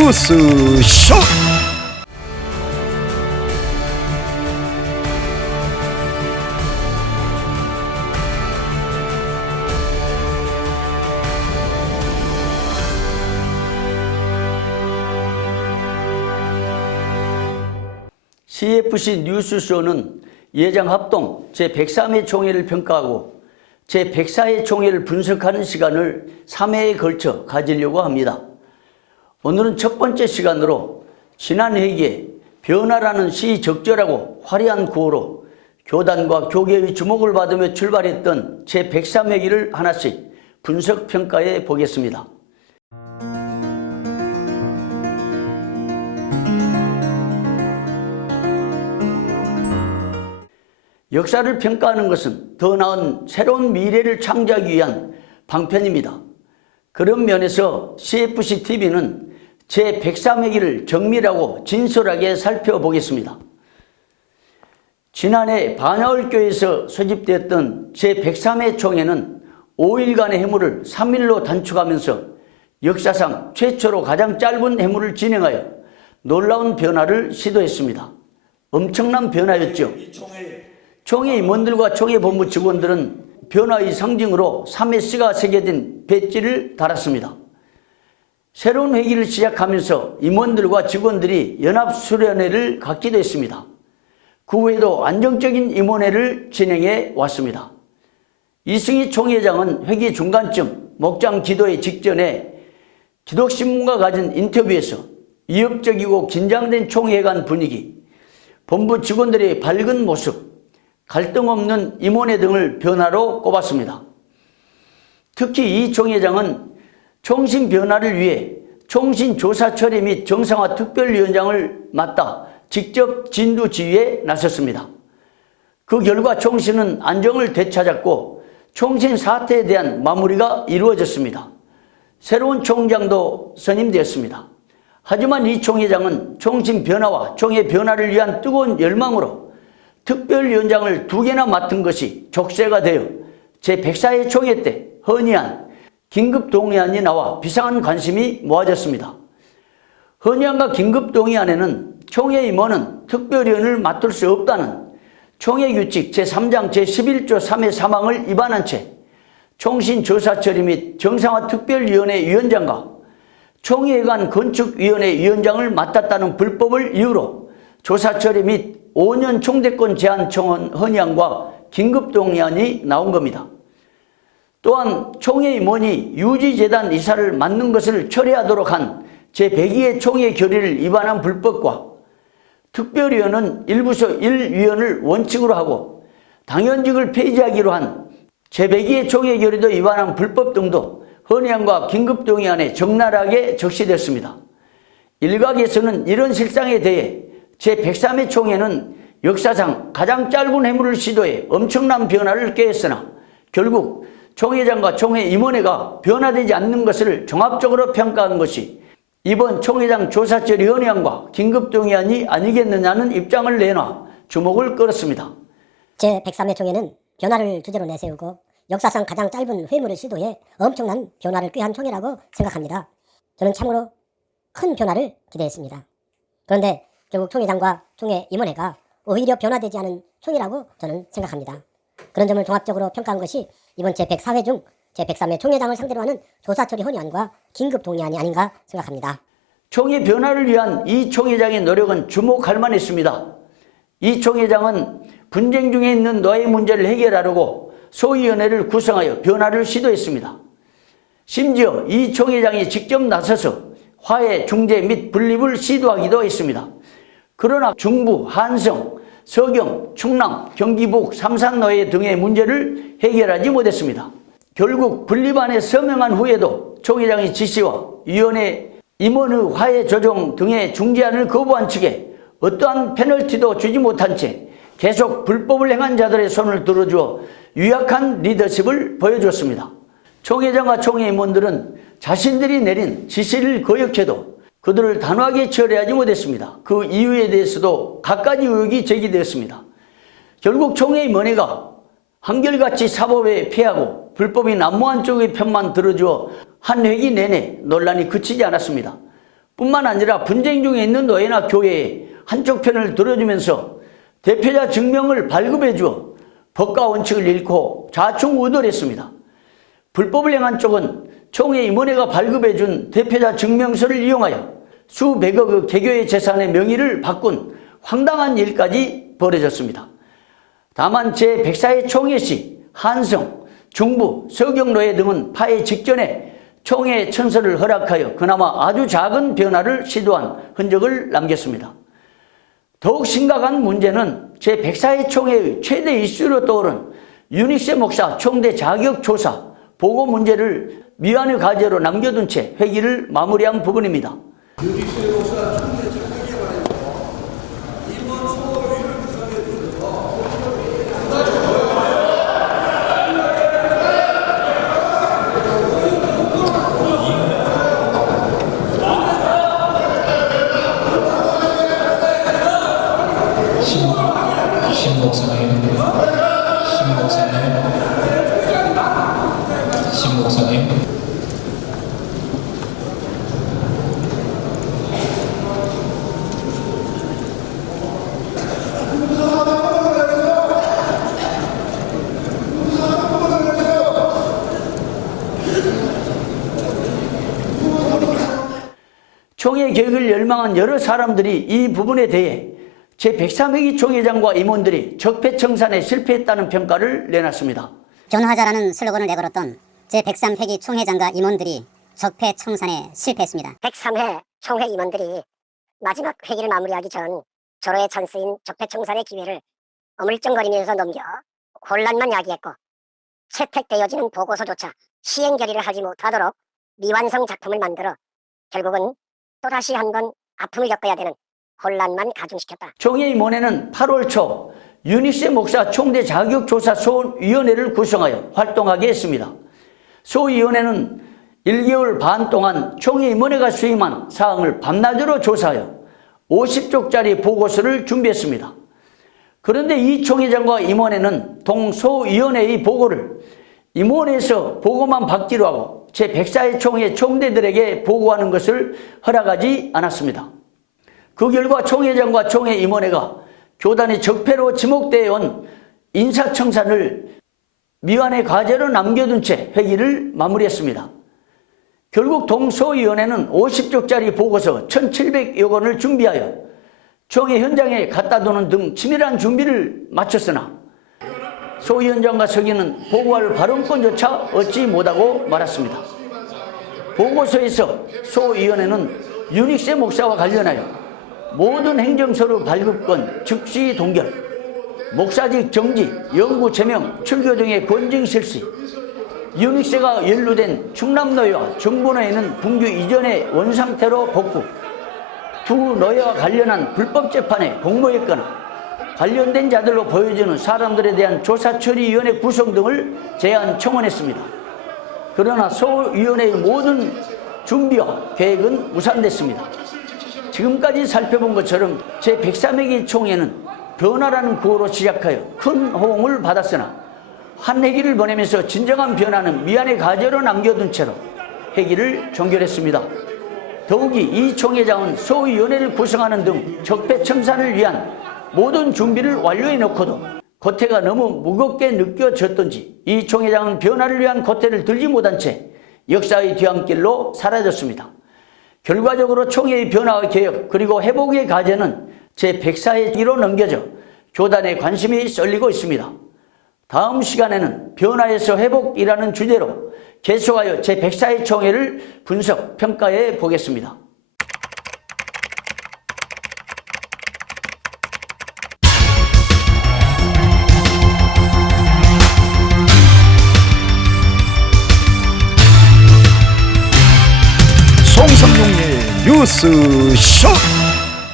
뉴스쇼. CFC 뉴스쇼는 예장합동 제103회 총회를 평가하고 제104회 총회를 분석하는 시간을 3회에 걸쳐 가지려고 합니다. 오늘은 첫 번째 시간으로 지난 회기에 변화라는 시적절하고 화려한 구호로 교단과 교계의 주목을 받으며 출발했던 제103회기를 하나씩 분석 평가해 보겠습니다. 역사를 평가하는 것은 더 나은 새로운 미래를 창조하기 위한 방편입니다. 그런 면에서 CFC-TV는 제103회기를 정밀하고 진솔하게 살펴보겠습니다. 지난해 반야월교에서 소집되었던 제103회 총회는 5일간의 회무를 3일로 단축하면서 역사상 최초로 가장 짧은 회무를 진행하여 놀라운 변화를 시도했습니다. 엄청난 변화였죠. 총회 임원들과 총회 본부 직원들은 변화의 상징으로 3S가 새겨진 배지를 달았습니다. 새로운 회기를 시작하면서 임원들과 직원들이 연합수련회를 갖기도 했습니다. 그 후에도 안정적인 임원회를 진행해 왔습니다. 이승희 총회장은 회기 중간쯤 목장 기도회 직전에 기독신문과 가진 인터뷰에서 위협적이고 긴장된 총회관 분위기, 본부 직원들의 밝은 모습, 갈등 없는 임원회 등을 변화로 꼽았습니다. 특히 이 총회장은 총신 변화를 위해 총신조사 처리 및 정상화 특별위원장을 맡아 직접 진두지휘에 나섰습니다. 그 결과 총신은 안정을 되찾았고 총신 사태에 대한 마무리가 이루어졌습니다. 새로운 총장도 선임되었습니다. 하지만 이 총회장은 총신 변화와 총회 변화를 위한 뜨거운 열망으로 특별위원장을 2개나 맡은 것이 족쇄가 되어 제104회 총회 때 헌의안, 긴급동의안이 나와 비상한 관심이 모아졌습니다. 헌의안과 긴급동의안에는 총회 임원은 특별위원을 맡을 수 없다는 총회규칙 제3장 제11조 3의 사망을 위반한 채 총신조사처리 및 정상화특별위원회 위원장과 총회관 건축위원회 위원장을 맡았다는 불법을 이유로 조사처리 및 5년 총대권 제한 청원 헌의안과 긴급동의안이 나온 겁니다. 또한 총회 임원이 유지재단 이사를 맡는 것을 철회하도록 한 제102회 총회 결의를 위반한 불법과 특별위원은 일부서 1위원을 원칙으로 하고 당연직을 폐지하기로 한 제102회 총회 결의도 위반한 불법 등도 헌의안과 긴급동의안에 적나라하게 적시됐습니다. 일각에서는 이런 실상에 대해 제103회 총회는 역사상 가장 짧은 회무를 시도해 엄청난 변화를 꾀했으나 결국 총회장과 총회 임원회가 변화되지 않는 것을 종합적으로 평가한 것이 이번 총회장 조사처리 헌의안과 긴급동의안이 아니겠느냐는 입장을 내놔 주목을 끌었습니다. 제103회 총회는 변화를 주제로 내세우고 역사상 가장 짧은 회무를 시도해 엄청난 변화를 꾀한 총회라고 생각합니다. 저는 참으로 큰 변화를 기대했습니다. 그런데 결국 총회장과 총회 임원회가 오히려 변화되지 않은 총회라고 저는 생각합니다. 그런 점을 종합적으로 평가한 것이 이번 제104회 중 제103회 총회장을 상대로 하는 조사처리 헌의안과 긴급동의안이 아닌가 생각합니다. 총회 변화를 위한 이 총회장의 노력은 주목할 만했습니다. 이 총회장은 분쟁 중에 있는 노예 문제를 해결하려고 소위원회를 구성하여 변화를 시도했습니다. 심지어 이 총회장이 직접 나서서 화해, 중재 및 분립을 시도하기도 했습니다. 그러나 중부, 한성, 서경, 충남, 경기북, 삼산노예 등의 문제를 해결하지 못했습니다. 결국 분립안에 서명한 후에도 총회장의 지시와 위원회 임원의 화해 조정 등의 중재안을 거부한 측에 어떠한 페널티도 주지 못한 채 계속 불법을 행한 자들의 손을 들어주어 유약한 리더십을 보여주었습니다. 총회장과 총회 임원들은 자신들이 내린 지시를 거역해도 그들을 단호하게 처리하지 못했습니다. 그 이유에 대해서도 갖가지 의혹이 제기되었습니다. 결국 총회 임원회가 한결같이 사법에 패하고 불법인 남모한 쪽의 편만 들어주어 한 회기 내내 논란이 그치지 않았습니다. 뿐만 아니라 분쟁 중에 있는 노예나 교회에 한쪽 편을 들어주면서 대표자 증명을 발급해 주어 법과 원칙을 잃고 좌충우돌했습니다. 불법을 행한 쪽은 총회 임원회가 발급해 준 대표자 증명서를 이용하여 수백억의 개교의 재산의 명의를 바꾼 황당한 일까지 벌어졌습니다. 다만 제104회 총회 시 한성, 중부, 서경노예 등은 파해 직전에 총회 천서를 허락하여 그나마 아주 작은 변화를 시도한 흔적을 남겼습니다. 더욱 심각한 문제는 제104회 총회의 최대 이슈로 떠오른 유닉세 목사 총대 자격 조사 보고 문제를 미완의 과제로 남겨둔 채 회기를 마무리한 부분입니다. 유닉세 목사 총대 자격에 관해서 이번 소위를 구성해 주셔서 신목사님 총회 개혁을 열망한 여러 사람들이 이 부분에 대해 제103회기 총회장과 임원들이 적폐청산에 실패했다는 평가를 내놨습니다. 변화하자라는 슬로건을 내걸었던 제103회기 총회장과 임원들이 적폐청산에 실패했습니다. 103회 총회 임원들이 마지막 회기를 마무리하기 전 절호의 찬스인 적폐청산의 기회를 어물쩡거리면서 넘겨 혼란만 야기했고 채택되어지는 보고서조차 시행 결의를 하지 못하도록 미완성 작품을 만들어 결국은 또다시 한번 아픔을 겪어야 되는 혼란만 가중시켰다. 총회 임원회는 8월 초 유닉세 목사 총대 자격조사 소위원회를 구성하여 활동하게 했습니다. 소위원회는 1개월 반 동안 총회 임원회가 수임한 사항을 밤낮으로 조사하여 50쪽짜리 보고서를 준비했습니다. 그런데 이 총회장과 임원회는 동소위원회의 보고를 임원회에서 보고만 받기로 하고 제104회 총회 총대들에게 보고하는 것을 허락하지 않았습니다. 그 결과 총회장과 총회 임원회가 교단의 적폐로 지목되어 온 인사청산을 미완의 과제로 남겨둔 채 회기를 마무리했습니다. 결국 동소위원회는 50쪽짜리 보고서 1,700여 권을 준비하여 총회 현장에 갖다 두는 등 치밀한 준비를 마쳤으나 소위원장과 서기는 보고할 발언권조차 얻지 못하고 말았습니다. 보고서에서 소위원회는 유닉세 목사와 관련하여 모든 행정서류 발급권 즉시 동결, 목사직 정지, 영구 제명, 출교 등의 권증 실시, 유닉세가 연루된 충남노예와 정부노예는 분규 이전의 원상태로 복구, 두 노예와 관련한 불법 재판에 공모했거나 관련된 자들로 보여지는 사람들에 대한 조사처리위원회 구성 등을 제안 청원했습니다. 그러나 소위원회의 모든 준비와 계획은 무산됐습니다. 지금까지 살펴본 것처럼 제103회기 총회는 변화라는 구호로 시작하여 큰 호응을 받았으나 한 회기를 보내면서 진정한 변화는 미완의 과제로 남겨둔 채로 회기를 종결했습니다. 더욱이 이 총회장은 소위원회를 구성하는 등 적폐청산을 위한 모든 준비를 완료해 놓고도 고태가 너무 무겁게 느껴졌던지 이 총회장은 변화를 위한 고태를 들지 못한 채 역사의 뒤안길로 사라졌습니다. 결과적으로 총회의 변화와 개혁 그리고 회복의 과제는 제104회기로 넘겨져 교단의 관심이 쏠리고 있습니다. 다음 시간에는 변화에서 회복이라는 주제로 계속하여 제104회 총회를 분석, 평가해 보겠습니다. 송성용의 뉴스쇼.